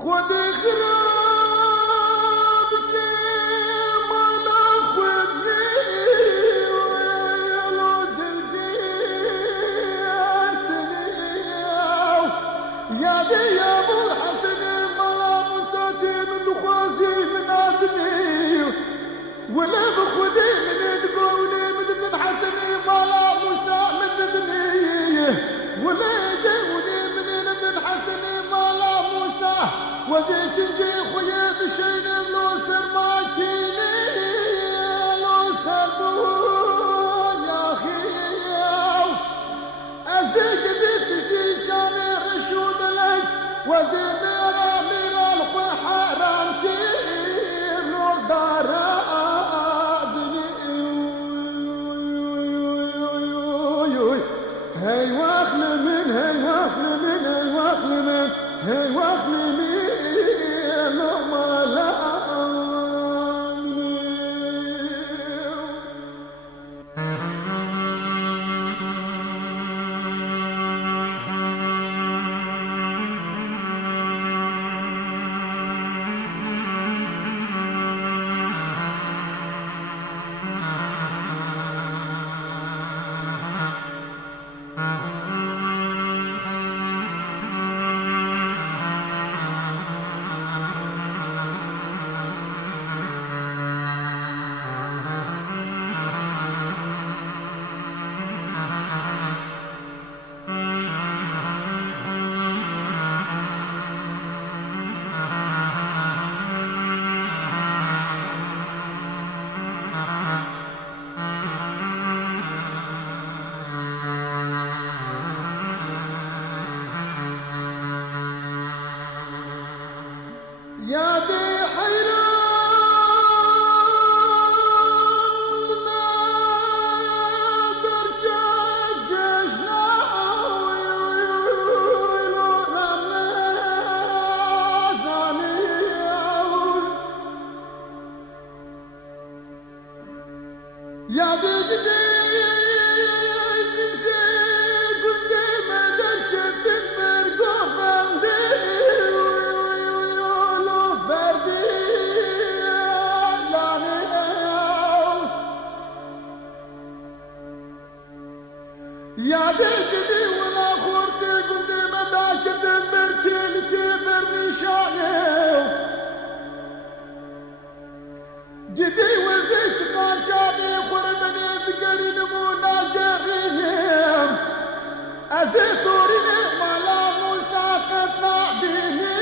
خود خراب که مالا خودی ویلو دلگیرتنی یادی ابو حسن مالا موسادی من دخوازی من آدمی ولا بخودي من تقولي مدن حسني مالا موسى مدني ولا جوني من ندن حسني مالا موسى وذيك نجي خويا بشين لو سر ماكيني لو سر يا اخي ازيك ديك جديد كان رشود لك وزي ميرا ميرا الخو حرام كير لو دارا هاي واخلي من هاي واخلي من هاي واخلي من هاي واخلي من لو ما لا يا دي حيران ما درك جشنا ويلو رمضاني يا دي جدي يا دي وما خورتي قلت مداك تنبركي لكبر نشاني جدي وزيك قاجابي خربني ذكرين مونا جريني أزيتوريني مالا مساقتنا بيني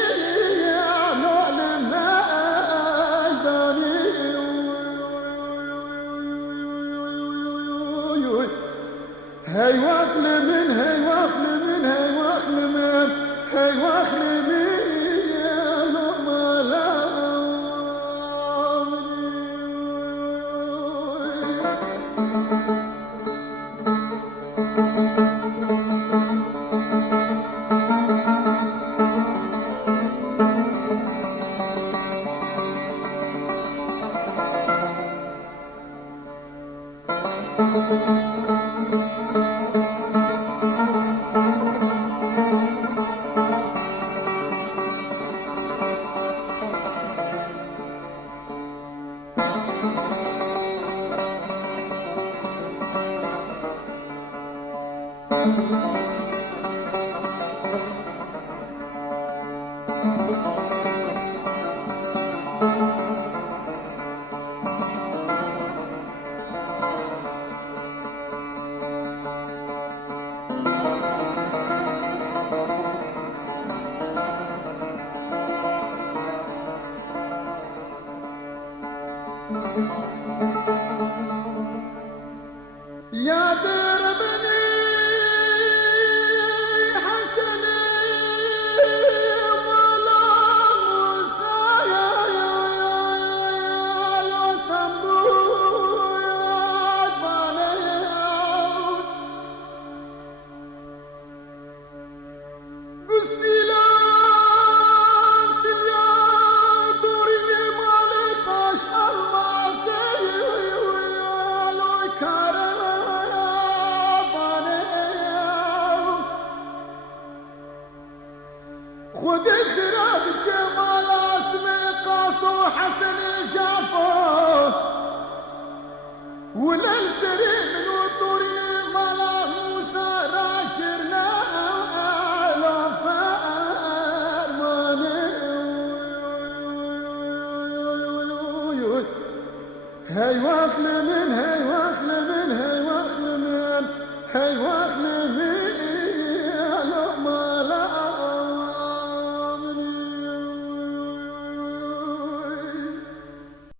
نوع المايداني هاي واخلي من هاي واخلي من هاي واخلي من هاي واخلي من لو ما لا يا دربني حسني مالا موسى يا لو تنبو يا باني قستي لا دنيا دوري مالي قاش الماسي لو كارم خود خراب هی وقت